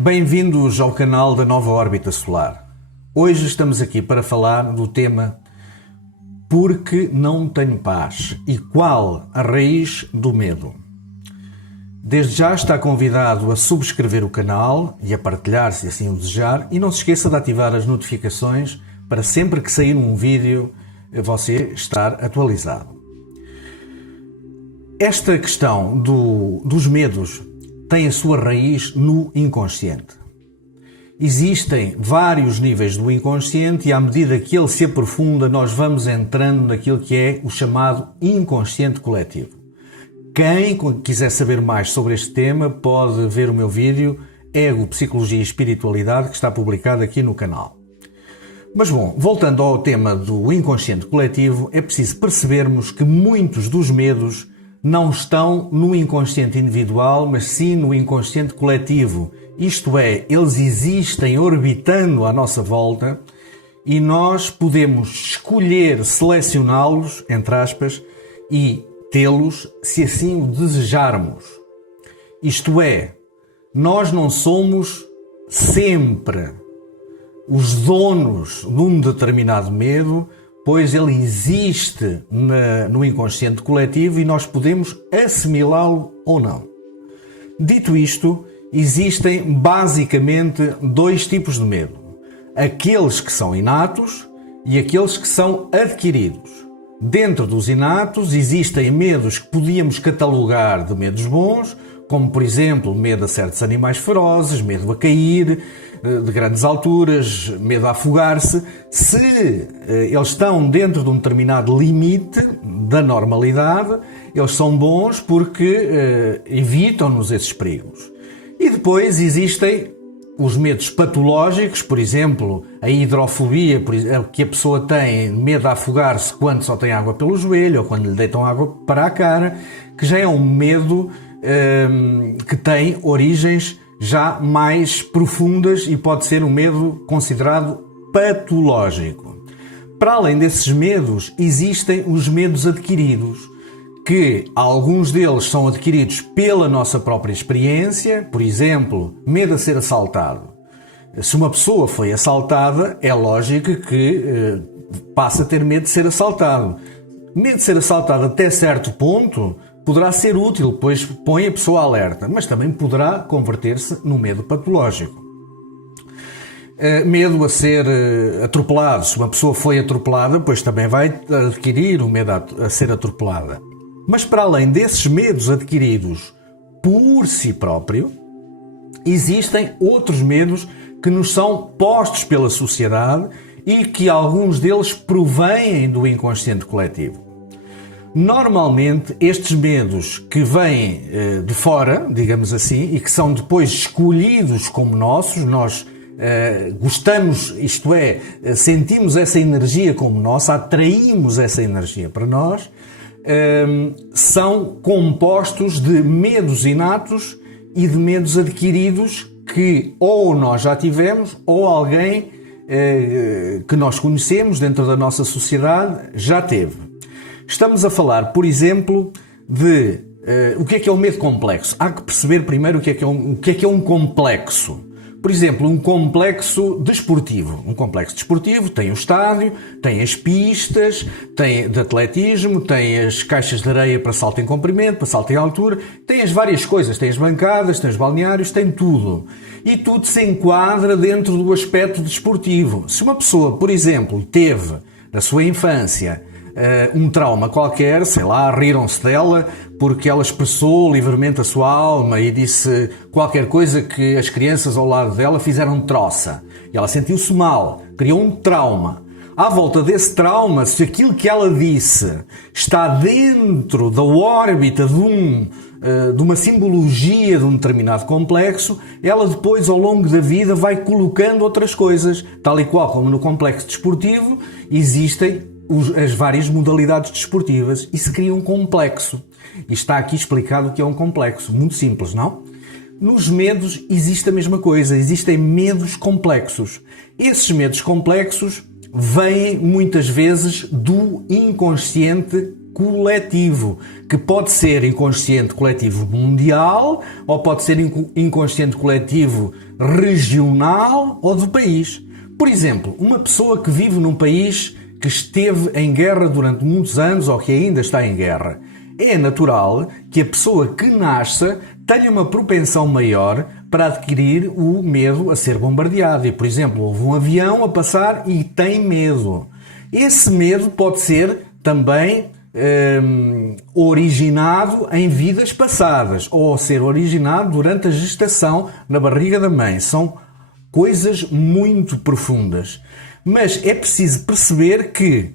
Bem-vindos ao canal da Nova Órbita Solar. Hoje estamos aqui para falar do tema Porque não tenho paz e qual a raiz do medo. Desde já está convidado a subscrever o canal e a partilhar se assim o desejar e não se esqueça de ativar as notificações para sempre que sair um vídeo você estar atualizado. Esta questão dos medos tem a sua raiz no inconsciente. Existem vários níveis do inconsciente e à medida que ele se aprofunda nós vamos entrando naquilo que é o chamado inconsciente coletivo. Quem quiser saber mais sobre este tema pode ver o meu vídeo Ego, Psicologia e Espiritualidade que está publicado aqui no canal. Mas bom, voltando ao tema do inconsciente coletivo, é preciso percebermos que muitos dos medos não estão no inconsciente individual, mas sim no inconsciente coletivo. Isto é, eles existem orbitando à nossa volta e nós podemos escolher selecioná-los, entre aspas, e tê-los se assim o desejarmos. Isto é, nós não somos sempre os donos de um determinado medo, pois ele existe no inconsciente coletivo e nós podemos assimilá-lo ou não. Dito isto, existem basicamente dois tipos de medo. Aqueles que são inatos e aqueles que são adquiridos. Dentro dos inatos existem medos que podíamos catalogar de medos bons, como por exemplo medo a certos animais ferozes, medo a cair de grandes alturas, medo a afogar-se. Se eles estão dentro de um determinado limite da normalidade, eles são bons porque evitam-nos esses perigos. E depois existem os medos patológicos, por exemplo, a hidrofobia, que a pessoa tem medo de afogar-se quando só tem água pelo joelho ou quando lhe deitam água para a cara, que já é um medo que tem origens já mais profundas e pode ser um medo considerado patológico. Para além desses medos, existem os medos adquiridos, que alguns deles são adquiridos pela nossa própria experiência, por exemplo, medo a ser assaltado. Se uma pessoa foi assaltada, é lógico que passa a ter medo de ser assaltado. Medo de ser assaltado até certo ponto poderá ser útil, pois põe a pessoa alerta, mas também poderá converter-se num medo patológico. Medo a ser atropelado. Se uma pessoa foi atropelada, pois também vai adquirir o medo a ser atropelada. Mas para além desses medos adquiridos por si próprio, existem outros medos que nos são postos pela sociedade e que alguns deles provêm do inconsciente coletivo. Normalmente, estes medos que vêm de fora, digamos assim, e que são depois escolhidos como nossos, nós gostamos, isto é, sentimos essa energia como nossa, atraímos essa energia para nós, são compostos de medos inatos e de medos adquiridos que ou nós já tivemos ou alguém que nós conhecemos dentro da nossa sociedade já teve. Estamos a falar, por exemplo, de o que é o medo complexo. Há que perceber primeiro o que é um complexo. Por exemplo, um complexo desportivo. Um complexo desportivo tem o estádio, tem as pistas, tem de atletismo, tem as caixas de areia para salto em comprimento, para salto em altura, tem as várias coisas, tem as bancadas, tem os balneários, tem tudo. E tudo se enquadra dentro do aspecto desportivo. Se uma pessoa, por exemplo, teve na sua infância um trauma qualquer, sei lá, riram-se dela porque ela expressou livremente a sua alma e disse qualquer coisa que as crianças ao lado dela fizeram troça. E ela sentiu-se mal, criou um trauma. À volta desse trauma, se aquilo que ela disse está dentro da órbita de uma simbologia de um determinado complexo, ela depois, ao longo da vida, vai colocando outras coisas. Tal e qual como no complexo desportivo, existem as várias modalidades desportivas e se cria um complexo. E está aqui explicado o que é um complexo. Muito simples, não? Nos medos existe a mesma coisa. Existem medos complexos. Esses medos complexos vêm muitas vezes do inconsciente coletivo, que pode ser inconsciente coletivo mundial ou pode ser inconsciente coletivo regional ou do país. Por exemplo, uma pessoa que vive num país que esteve em guerra durante muitos anos ou que ainda está em guerra. É natural que a pessoa que nasça tenha uma propensão maior para adquirir o medo a ser bombardeado. E, por exemplo, houve um avião a passar e tem medo. Esse medo pode ser também originado em vidas passadas ou ser originado durante a gestação na barriga da mãe. São coisas muito profundas. Mas é preciso perceber que,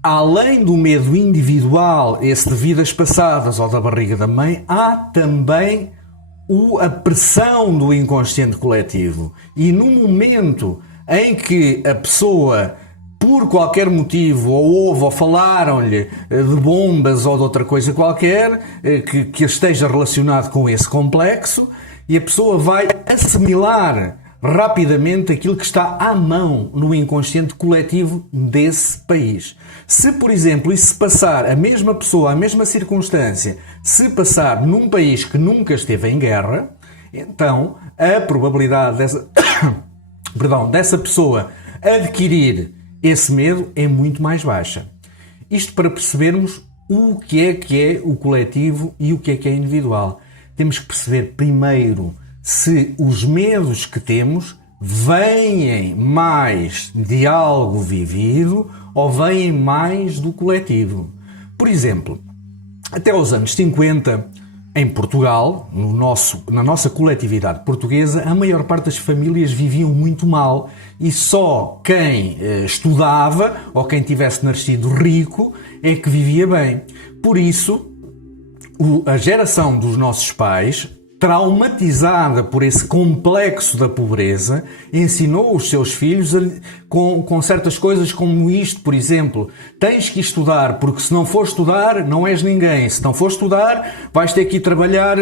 além do medo individual, esse de vidas passadas ou da barriga da mãe, há também a pressão do inconsciente coletivo. E no momento em que a pessoa, por qualquer motivo, ou ouve ou falaram-lhe de bombas ou de outra coisa qualquer que esteja relacionado com esse complexo, e a pessoa vai assimilar rapidamente aquilo que está à mão no inconsciente coletivo desse país. Se, por exemplo, isso se passar, a mesma pessoa, a mesma circunstância, se passar num país que nunca esteve em guerra, então a probabilidade dessa pessoa adquirir esse medo é muito mais baixa. Isto para percebermos o que é o coletivo e o que é individual. Temos que perceber primeiro se os medos que temos vêm mais de algo vivido ou vêm mais do coletivo. Por exemplo, até aos anos 50, em Portugal, na nossa coletividade portuguesa, a maior parte das famílias viviam muito mal e só quem estudava ou quem tivesse nascido rico é que vivia bem. Por isso, a geração dos nossos pais, traumatizada por esse complexo da pobreza, ensinou os seus filhos com certas coisas como isto, por exemplo: tens que estudar, porque se não for estudar, não és ninguém. Se não for estudar, vais ter que ir trabalhar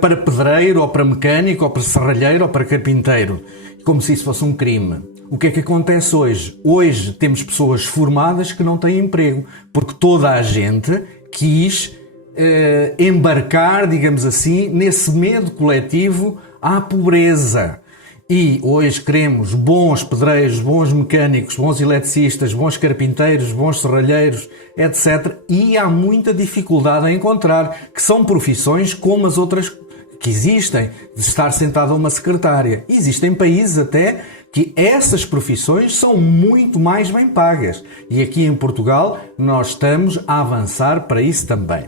para pedreiro, ou para mecânico, ou para serralheiro, ou para carpinteiro. Como se isso fosse um crime. O que é que acontece hoje? Hoje temos pessoas formadas que não têm emprego, porque toda a gente quis embarcar, digamos assim, nesse medo coletivo à pobreza. E hoje queremos bons pedreiros, bons mecânicos, bons eletricistas, bons carpinteiros, bons serralheiros, etc. E há muita dificuldade a encontrar, que são profissões como as outras que existem, de estar sentado a uma secretária. Existem países até que essas profissões são muito mais bem pagas. E aqui em Portugal nós estamos a avançar para isso também.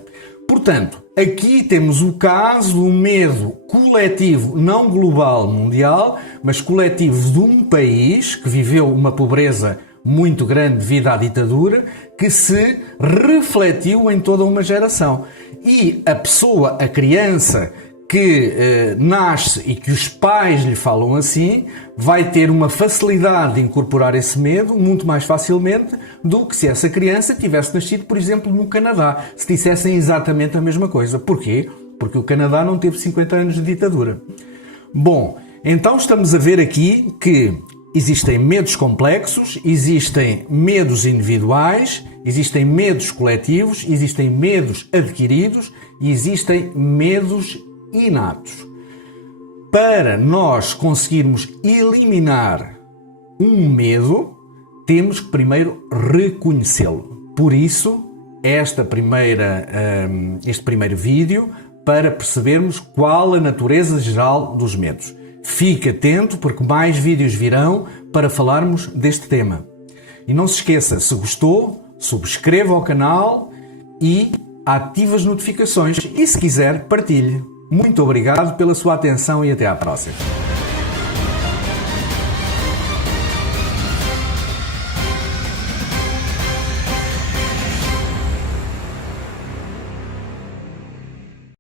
Portanto, aqui temos o caso do medo coletivo, não global, mundial, mas coletivo de um país que viveu uma pobreza muito grande devido à ditadura, que se refletiu em toda uma geração. E a pessoa, a criança que nasce e que os pais lhe falam assim, vai ter uma facilidade de incorporar esse medo muito mais facilmente do que se essa criança tivesse nascido, por exemplo, no Canadá, se dissessem exatamente a mesma coisa. Porquê? Porque o Canadá não teve 50 anos de ditadura. Bom, então estamos a ver aqui que existem medos complexos, existem medos individuais, existem medos coletivos, existem medos adquiridos e existem medos inatos. Para nós conseguirmos eliminar um medo, temos que primeiro reconhecê-lo. Por isso, este primeiro vídeo, para percebermos qual a natureza geral dos medos. Fique atento, porque mais vídeos virão para falarmos deste tema. E não se esqueça, se gostou, subscreva o canal e ative as notificações. E se quiser, partilhe. Muito obrigado pela sua atenção e até à próxima.